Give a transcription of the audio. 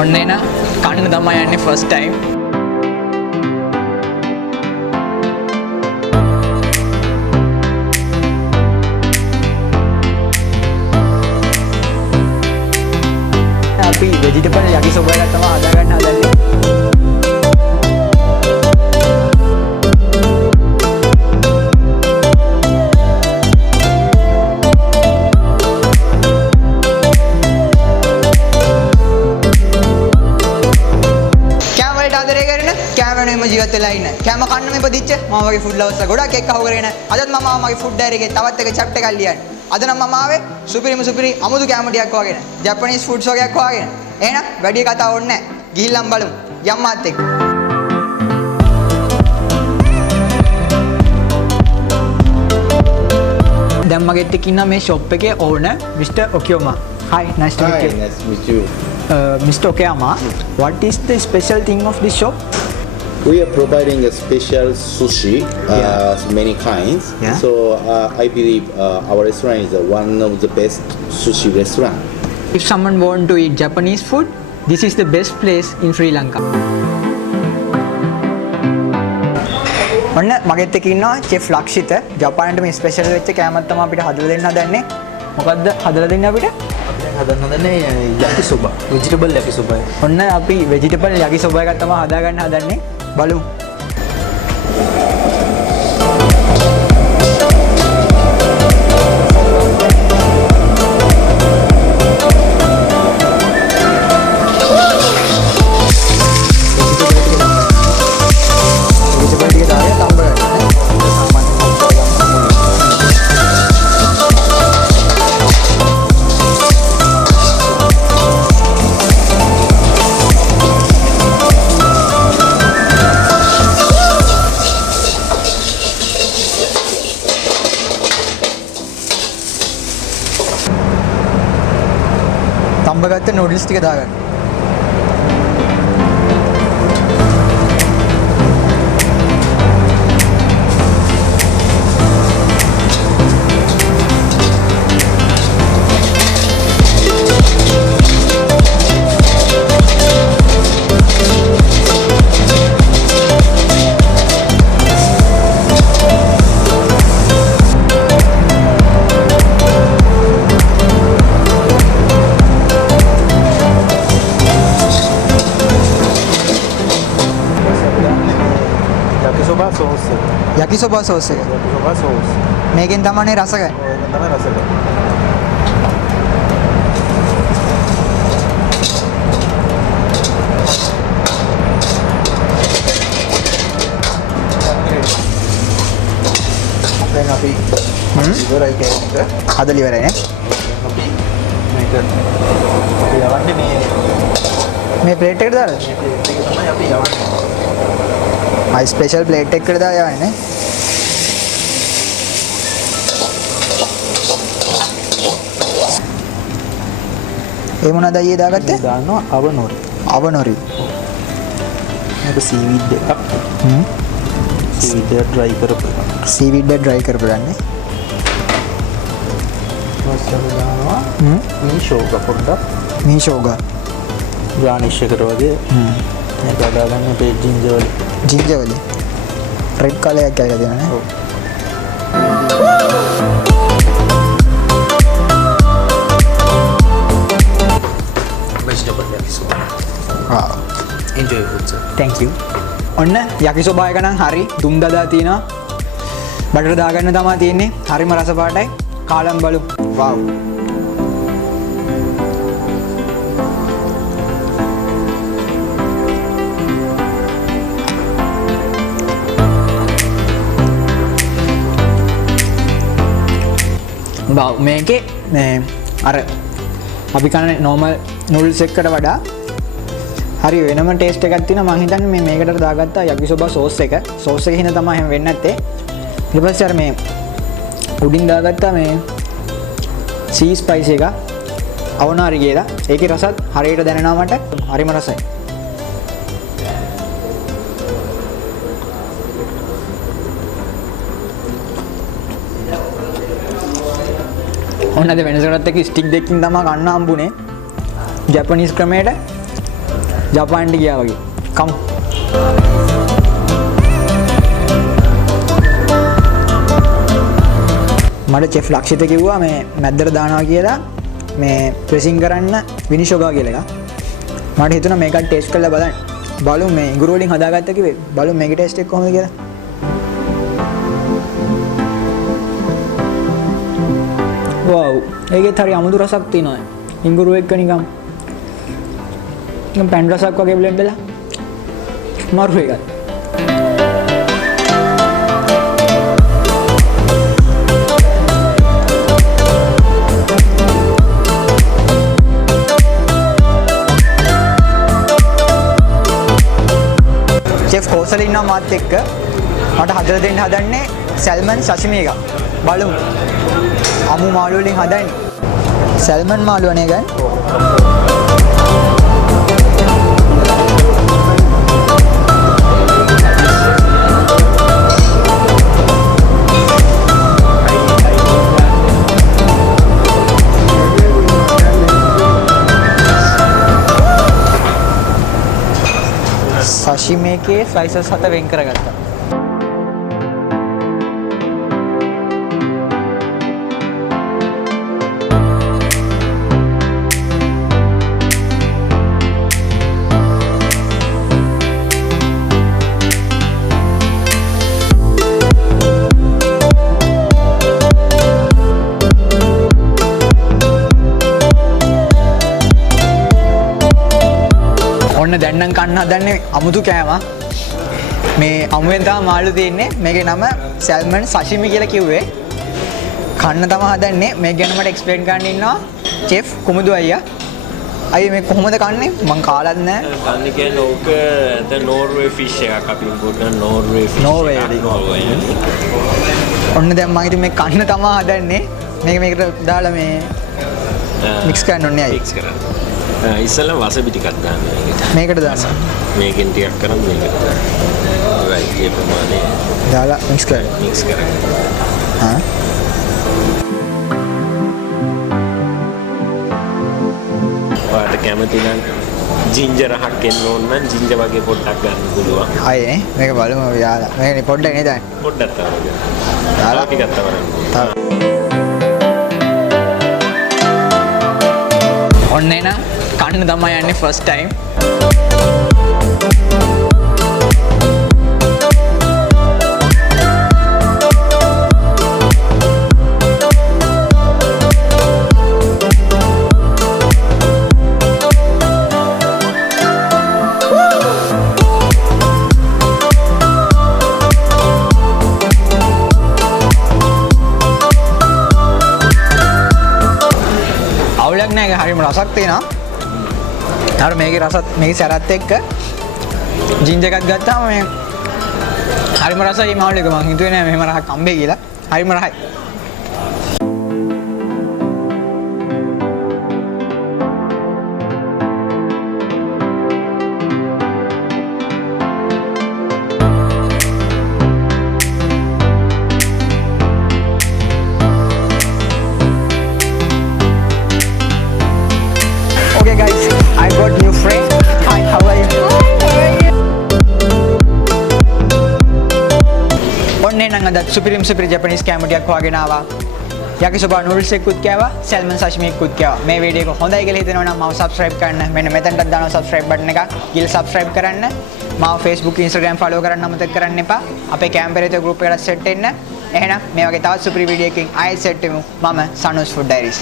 ඔන්න එන කන්න තමයි යන්නේ first time. අපි vegetable yakisoba එකක් තමයි හදාගන්න හදන්නේ. කෑම ජීවත් වෙලා ඉන්න. කෑම කන්න මේ පදිච්ච මම වගේ ෆුඩ් ලවර්ස් ගොඩක් එක්ක අහු කරගෙන අදත් මම ආවා මගේ ෆුඩ් ඩයරි එකේ තවත් එක චැප්ටර් එකක් ලියන්න. අද නම් මම ආවේ සුපිරි අමුතු කෑම ටිකක් හොයාගෙන. ජපනීස් ෆුඩ්ස් වගේක් හොයාගෙන. එහෙනම් වැඩි කතා ඕනේ නැහැ. ගිහිල්ලාම බලමු. යම් මාත් එක්ක. දැන් මගෙත් එක්ක ඉන්න මේ ෂොප් එකේ ඕනර් mister ඔකියෝමා. Hi, nice to meet you. Hi, nice to meet you. Mr. Okayama, what is the special thing of this shop? We are providing a special sushi, many kinds. Yeah. So I believe our restaurant is one of the best sushi restaurant. If someone want to eat Japanese food, this is the best place in Sri Lanka. ඔන්න මගෙත් එක්ක ඉන්නවා chef ලක්ෂිත. ජපානයේ මේ special වෙච්ච කෑමක් තමයි අපිට හදලා දෙන්න හදන්නේ. මොකද්ද හදලා දෙන්නේ අපිට? හදන්න හදන්නේ yakisoba, vegetable yakisoba. ඔන්න අපි vegetable yakisoba එකක් තමයි හදාගන්න හදන්නේ. බලමු. තඹගත්ත නූඩල්ස් ටික දාගන්න. yakisoba sauce එක. yakisoba sauce. මේකෙන් තමයි රස ගන්න. ඔය තමයි රස ගන්න. දැන් අපි ඉවරයි කියන්නේ. හදලා ඉවරයි නේ. අපි මේක අපි යවන්නේ මේ ප්ලේට් එකට දාලා. මේ ප්ලේට් එක තමයි අපි යවන්නේ. ආ ස්පෙෂල් ප්ලේට් එකකට දාලා යවන්නේ නේ. ඒ මොනවද අයියේ දාගත්තේ? දානවා අවනොරි. අවනොරි. මේක සීවීඩ් එකක්. සීවීඩ් එක ඩ්‍රයි කරපු එක. සීවීඩ් එක ඩ්‍රයි කරපු ගන්නේ. ඊපස්සේ දානවා මේ ෂෝග පොඩ්ඩක්. මේ ෂෝග. ගානිෂ් එකට වගේ. මේක දාගන්න අපේ ජින්ජර් වල. ජින්ජර් වල. රෙඩ් කලර් එකක් කියලා දෙනවා නේ. ඔව්. vegetable yakisoba. Wow. Enjoy food, sir. Thank you. ඔන්න yakisoba එක නම් හරි දුම් දදා තියෙනවා. බටර් දාගන්න තමයි තියෙන්නේ. හරිම රස පාටයි. කාලම් බලමු. Wow. wow මේකේ අර අපි කන normal noodles එකකට වඩා හරි වෙනම ටේස්ට් එකක් තියෙනවා. මම හිතන්නේ මේ මේකට දාගත්තා yakisoba sauce එක. sauce එක හින්දා තමයි එහෙම වෙන්නේ නැත්තේ. ඊට පස්සේ අර මේ උඩින් දාගත්තා මේ sea spice එක අවනාරි කියලා. ඒකේ රසත් හරියට දැනෙනවා මට. හරිම රසයි. ඔන්න අද වෙනසකටත් එක්ක ස්ටික් දෙකකින් තමයි ගන්න හම්බුනේ. ජපනීස් ක්‍රමයට ජපාන්ට ගියා වගේ. කමු. මට චෙෆ් ලක්ෂිත කිව්වා මේ මැද්දට දානවා කියලා මේ ප්‍රෙසින් කරන්න විනිශෝගා කියලා එකක්. මට හිතුණා මේක ටේස්ට් කරලා බලන්න. බලමු මේ ඉඟුරු වලින් හදාගත්ත කිව්වේ. බලමු මේකේ ටේස්ට් එක කොහොමද කියලා. වව්. ඒකේ හරි අමුතු රසක් තියෙනවා. ඉඟුරු එක්ක නිකන් පැන් රසක් වගේ බ්ලෙන්ඩ් වෙලා මාරු එකක්. චෙෆ් කෝසල ඉන්නවා මාත් එක්ක. මට හදලා දෙන්න හදන්නේ සැල්මන් සෂිමි එකක්. බලමු. අමු මාළු වලින් හදන්නේ. සැල්මන් මාළු අනේ ගන්න. සෂිමි එකේ ස්ලයිසස් 7 වෙන් කරගත්තා. ඔන්න දැන් නම් කන්න හදන්නේ අමුතු කෑම. මේ අමුවෙන් තමයි මාළු තියෙන්නේ. මේකේ නම සැල්මන් සෂිමි කියලා කිව්වේ. කන්න තමයි හදන්නේ. මේක ගැන මට එක්ස්ප්ලেইন කරන්න ඉන්නවා චෙෆ් කුමුදු අයියා. අයියා මේ කොහොමද කන්නේ? මං කාලත් නැහැ. කන්නේ කියන්නේ ඕක ද නෝර්වේ ෆිෂ් එකක් අපි ඉම්පෝට් කරන නෝර්වේ ෆිෂ්. නෝර්වේ. ඔන්න දැන් මම ඉතින් මේ කන්න තමයි හදන්නේ. මේකට දාලා මේ මික්ස් කරන්න ඕනේ අයියා. මික්ස් කරන්න. ඉස්සෙල්ලා වසබි ටිකක් දාන්න මේකට දාන්න. මේකෙන් ටිකක් කරන් මේකට දාන්න. රයිට් ඒ ප්‍රමාණය දාලා මික්ස් කරන්න. මික්ස් කරන්න. හා. ඔයාලට කැමති නම් ජින්ජර් එකක් එන්න ඕන නම් ජින්ජර් වගේ පොඩ්ඩක් ගන්න පුළුවන්. අයිනේ මේක බලමු යාලා. මේක පොඩ්ඩක් නේ දාන්න. පොඩ්ඩක් තමයි. දාලා ටිකක් තමයි. ඔන්න එන කන්න තමයි යන්නේ ෆස්ට් ටයිම්. අවුලක් නැහැ. හරිම රසක් තියෙනවා. අර මේකේ රසත් මේකේ සැරත් එක්ක ජින්ජර් එකක් ගත්තාම මේ හරිම රසයි මේ මාළු එක. මං හිතුවේ නෑ මෙහෙම රහක් හම්බෙයි කියලා. හරිම රහයි. Okay guys, I got new friend. Hi, how are you? ඔන්න එනං අද සුපිරිම ජපනිස් කෑම ටිකක් හොයාගෙන ආවා. Yakisoba Noodles එකකුත් කෑවා, Salmon Sashimi එකකුත් කෑවා. මේ වීඩියෝ එක හොඳයි කියලා හිතෙනවා නම් මාව subscribe කරන්න. මෙන්න මෙතනට දානවා subscribe button එක. ගිහලා subscribe කරන්න. මාව Facebook, Instagram follow කරන්න අමතක කරන්න එපා. අපේ කැම්පරේතෝ group එකට set වෙන්න. එහෙනම් මේ වගේ තවත් සුපිරි වීඩියෝ එකකින් ආයෙත් set වෙමු. මම Sanus Food Diaries.